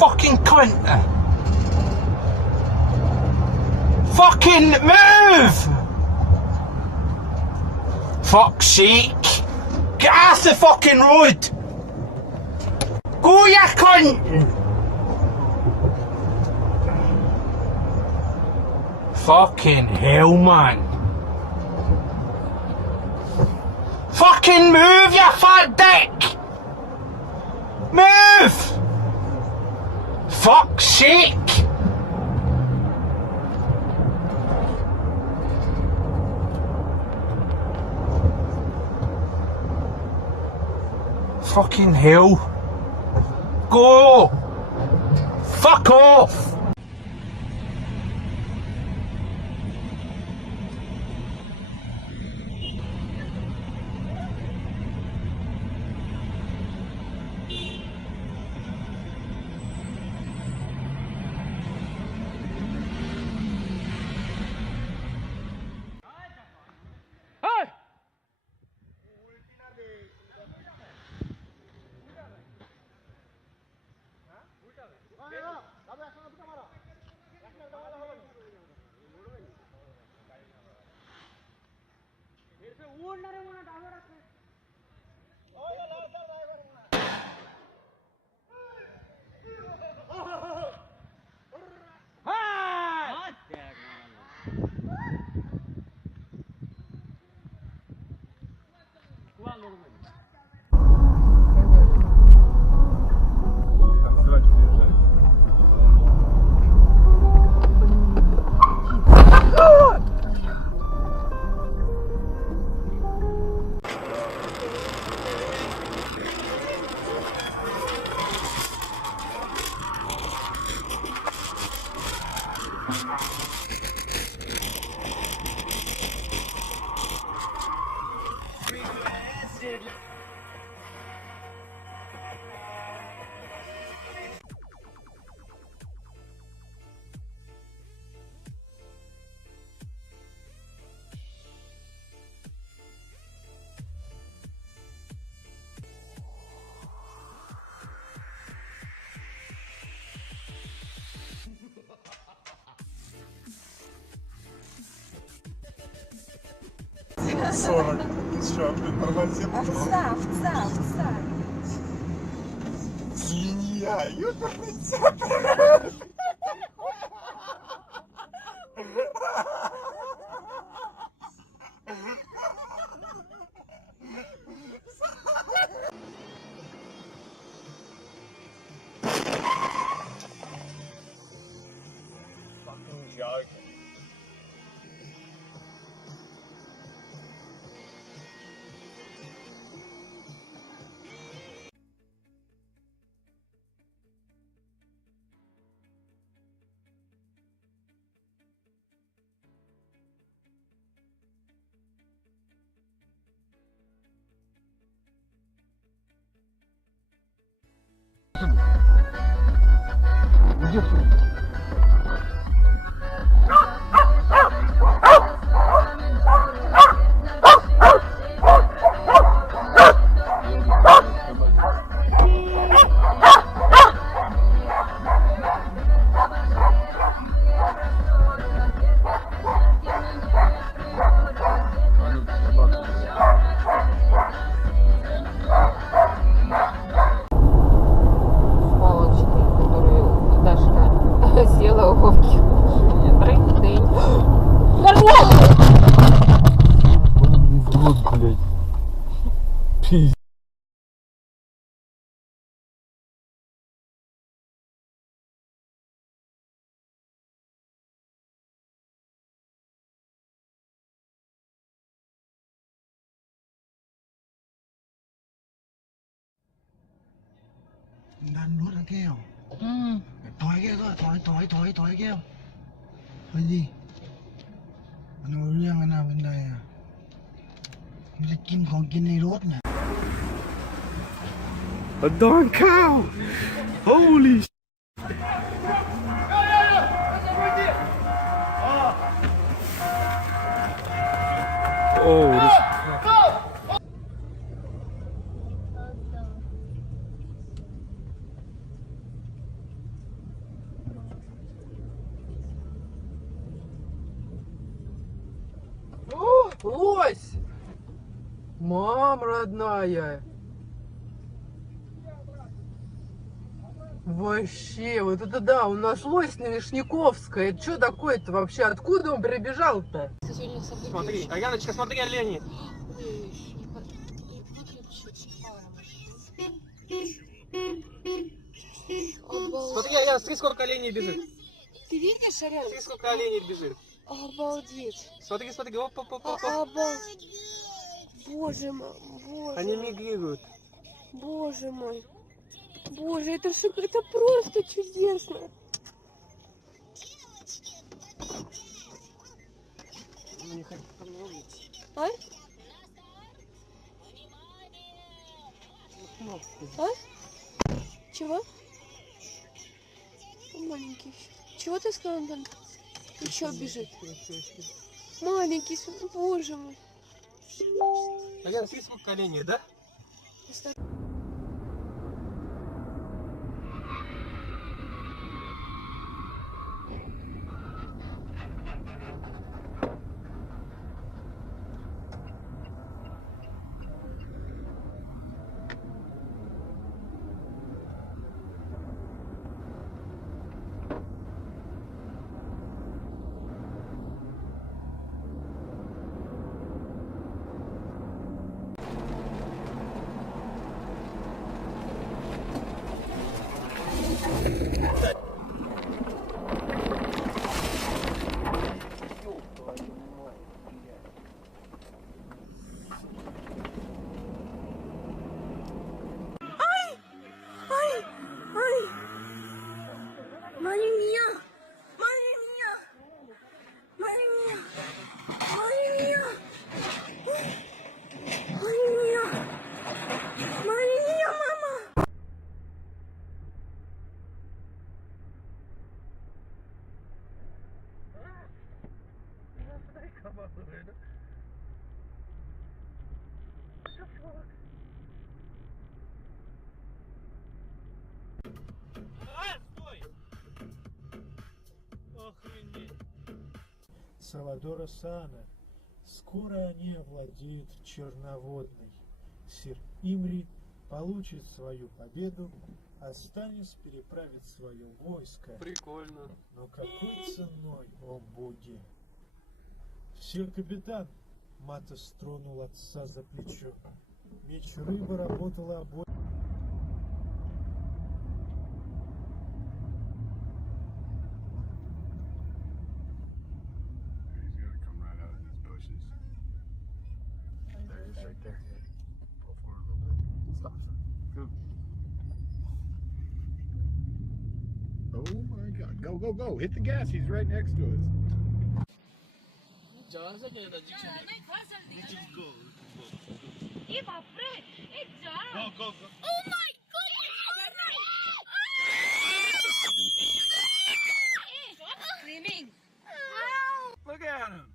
fucking cunt. Fucking move! Fuck's sake. Get off the fucking road. Go, you cunt. Fucking hell, man. Fucking move, you fat dick! Move! Fuck's sake! Fucking hell. Go! Fuck off! Сорок. Что, тормозил? Встав. Свинья, ёперный центр. Fucking joke.ดันรถอะแก้วถอยแก้วก็ถอยแก้วไปดิมันเอาเรื่องกันนะเป็นไงอ่ะมันจะกินของกินในรถเนี่ย A darn cow! Holy shit! Oh, this... Мам родная. Вообще, вот это да, он нашлось на Вишняковской. Это что такое-то вообще? Откуда он прибежал-то? Смотри, а Яночка, смотри, олени. Смотри, Яна, смотри, сколько оленей бежит. Ты видишь, Арян? Смотри, сколько оленей бежит. Обалдеть. Смотри, смотри, оп, оп, оп, оп. Обалдеть. Боже мой, Они боже, мигрируют. боже мой. Боже, это это просто чудесно. А? А? Чего? Маленький. Чего ты сказал, Антон? Еще бежит. Маленький, боже мой. А Яна, смотри, сколько оленей, да? Madre mía, madre mía, madre mía, madre mía, madre mía, madre mía, mamá. Салвадора Саана. Скоро они овладеют Черноводной. Сир Имри получит свою победу, а Станис переправит свое войско. Прикольно. Но какой ценой, о боги! Сир-капитан! Матос тронул отца за плечо. Меч рыбы работала обоим. He's gonna come right out of these bushes. There he is, right there. Pull forward a little bit. Stop. Go. Oh my God! Go, go, go! Hit the gas. He's right next to us. Go, go, go. Oh my goodness! Stop screaming! Look at him.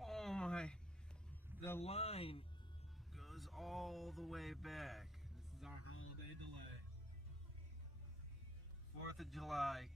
Oh my. The line goes all the way back. This is our holiday delay. 4th of July